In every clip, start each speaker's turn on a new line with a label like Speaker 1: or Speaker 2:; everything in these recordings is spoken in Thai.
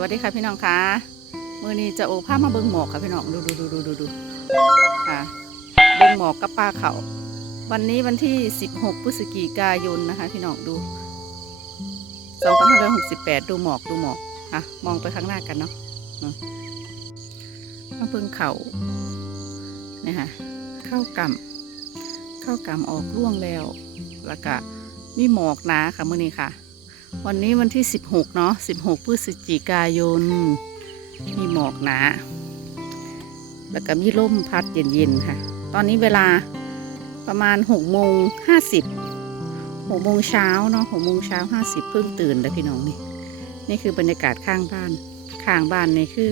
Speaker 1: วัสดีค่ะพี่น้องคะมือนี้จะโอภามาเบิ่งหมอกค่ะพี่น้องดูดูดูดูดูดูค่ะเบิ่งหมอกกับปลาเขาวันนี้วันที่ 16พฤศจิกายนนะคะ พี่น้องดู2568 ดูหมอกดูหมอกค่ะมองไปข้างหน้ากันเนาะมาเบิ่งเขาเนี่ยค่ะข้าวกำข้าวกำออกร่วงแล้วแล้วก็มีหมอกนาค่ะมื้อนี้ค่ะ วันนี้วันที่ 16 เนาะ16 พฤศจิกายน มีหมอกหนา แล้วก็มีลมพัดเย็นๆค่ะ ตอนนี้เวลาประมาณ6โมง50 6โมงเช้าเนาะ6โมงเช้า 50 เพิ่งตื่นแล้วพี่น้องนี่ นี่คือบรรยากาศข้างบ้าน ข้างบ้านนี่คือ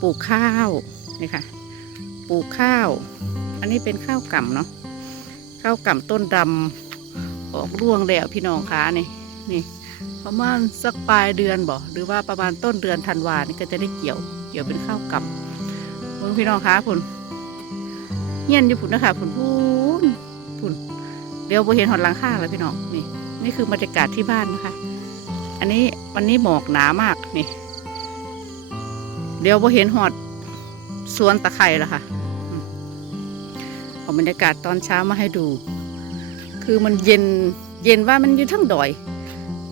Speaker 1: ปลูกข้าวนี่ค่ะ ปลูกข้าว อันนี้เป็นข้าวก่ำเนาะ ข้าวก่ำต้นดำออกร่วงแล้วพี่น้องคะนี่ นี่ ประมาณสักปลายเดือนบ่หรือว่าประมาณต้นเดือนธันวานี่ก็จะได้เกี่ยว เกี่ยวเป็นข้าวกับเพิ่งพี่น้องคะพุ่นเงียนอยู่พุ่นนะคะพุ่นพุ่นพุ่นเดี๋ยวบ่เห็นหอดหลังข้างแล้วพี่น้องนี่นี่คือบรรยากาศที่บ้านนะคะ อันนี้วันนี้หมอกหนามากนี่ เดี๋ยวบ่เห็นหอดสวนตะไคร่แล้วค่ะเอาบรรยากาศตอนเช้ามาให้ดู คือมันเย็นเย็นว่ามันอยู่ทั้งดอย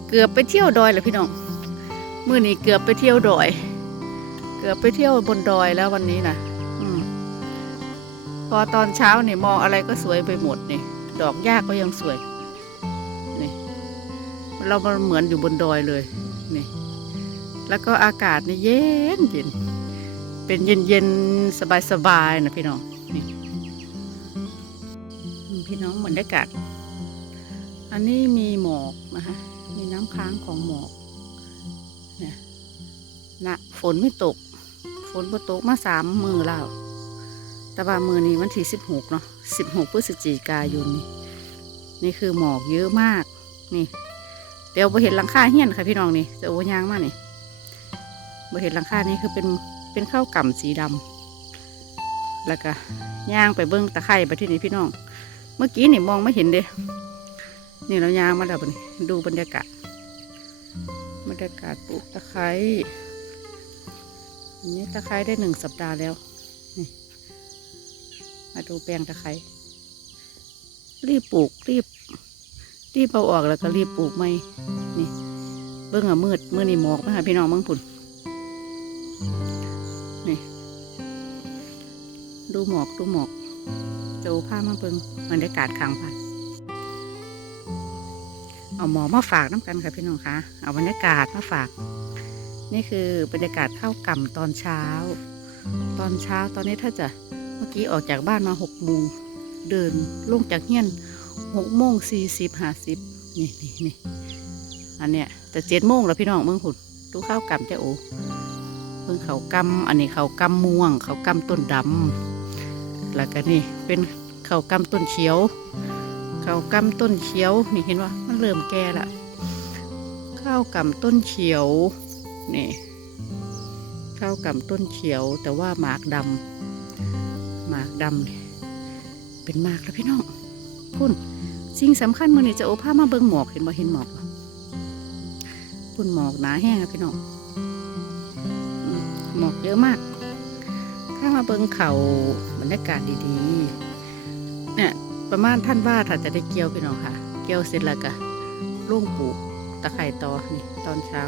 Speaker 1: เกือบไปเที่ยวดอยแล้วพี่น้องมื่อนี้เกือบไปเที่ยวดอย เกือบไปเที่ยวบนดอยแล้ววันนี้นะอืมพอตอนเช้าเนี่ยมองอะไรก็สวยไปหมดนี่ดอกหญ้าก็ยังสวยนี่เรามันเหมือนอยู่บนดอยเลยนี่แล้วก็อากาศนี่เย็นเย็นเป็นเย็นเย็นสบายสบายนะพี่น้องนี่พี่น้องเหมือนได้กาศอันนี้มีหมอกนะคะ มีน้ำค้างของหมอกเนี่ยนะฝนไม่ตก ฝนบ่ตกมาสามมือแล้ว แต่ว่ามือนี้วันที่สิบหกเนาะสิบหกพฤศจิกายนนี่นี่คือหมอกเยอะมากนี่เดี๋ยวบ่เห็นหลังคาเฮี้ยนค่ะพี่น้องนี่จะโอ้ยางมากนี่บ่เห็นหลังคานี่คือเป็นเป็นข้าวก่ำสีดำแล้วก็ย่างไปเบิ้งตะไคร่ไปที่นี่พี่น้อง เมื่อกี้นี่มองไม่เห็นเด้ นี่เรายางมาแล้วบัดนี้ดูบรรยากาศบรรยากาศปลูกตะไคร้อันนี้ตะไคร้ได้หนึ่งสัปดาห์แล้วนี่มาดูแปลงตะไคร้รีบปลูกรีบ รีบเอาออกแล้วก็รีบปลูกไม่นี่เบิ้องอะมืดเมื่อนี่หมอกนะคะพี่น้องเบิ้งผุนนี่ดูหมอกดูหมอกจะเอาผ้ามาเบิ้งบรรยากาศข้างพัน เอาหมอมาฝากน้ำกันค่ะพี่น้องคะเอาบรรยากาศมาฝาก นี่คือบรรยากาศข้าวกล่ำตอนเช้า ตอนเช้าตอนนี้ถ้าจะเมื่อกี้ออกจากบ้านมาหกโมงเดินลงจากเฮียนหกโมงสี่สิบห้าสิบนี่นี่นี่อันเนี้ยจะเจ็ดโมงแล้วพี่น้องเมืองหุ่นดูข้าวกล่ำเจ้าโอเพิ่งเขากำอันนี้เขากำม่วง เขากำต้นดำแล้วก็นี่เป็นเขากำต้นเขียว ข้าวกำต้นเขียว นี่เห็นว่ามันเริ่มแก่ละข้าวกำต้นเขียว นี่ข้าวกำต้นเขียว แต่ว่าหมากดำหมากดำเนี่ยเป็นหมากแล้วพี่น้องพุ่นสิ่งสำคัญมือนี่จะโอภาพมาเบิ่งหมอกเห็นบ่เห็นหมอกบ่พุ่นหมอกหนาแห้งอะพี่น้องหมอกเยอะมาก ถ้ามาเบิ่งเขาบรรยากาศดีๆเนี่ย ประมาณท่านว่าถ้าจะได้เกี่ยวพี่น้องค่ะ เกี่ยวเสร็จแล้วก็ลุ่งปลูกตะไคร่ต่อนี่ตอนเช้า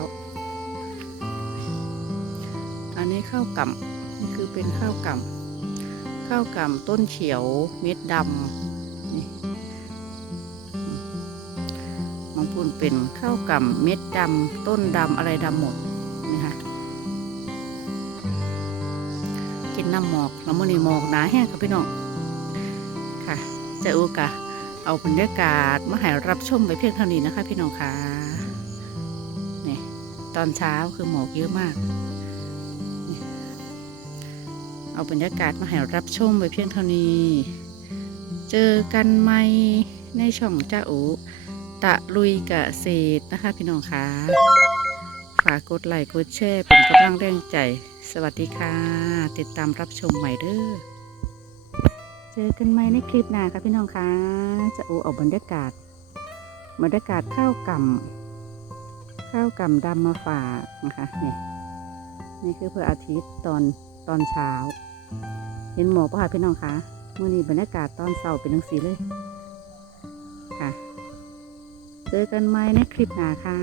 Speaker 1: อันนี้ข้าวกล่ำนี่คือเป็นข้าวกล่ำข้าวกล่ำต้นเขียวเม็ดดำนี่มองพูนเป็นข้าวกล่ำเม็ดดำต้นดำอะไรดำหมดนี่ค่ะกินน้ำหมอกน้ำมันนี่หมอกหนาแห้งค่ะพี่น้อง จะอูกะเอาบรรยากาศมาให้รับชมไปเพียงเท่านี้นะคะ พี่น้องค่ะนี่ตอนเช้าคือหมอกเยอะมาก เอาบรรยากาศมาให้รับชมไปเพียงเท่านี้ เจอกันไหมในช่องจ้าอูตะลุยกะเศษนะคะ พี่น้องค่ะฝากกดไลค์กดแชร์เป็นกำลังแรงใจ สวัสดีค่ะ ติดตามรับชมใหม่เด้อ จอกันไหม่ในคลิปหน้าค่ะพี่น้องคะจะโอเอาบรรยากาศบรรยากาศข้าวกำข้าวกำดำมาฝากนะคะนี่นี่คือพระอาทิตย์ตอนตอนเช้า เห็นหมอกปะคะพี่น้องคะมื่อนี้บรรยากาศตอนเช้าเป็นทังสีเลยค่ะ เจอกันไหม่ในคลิปหน้าค่ะ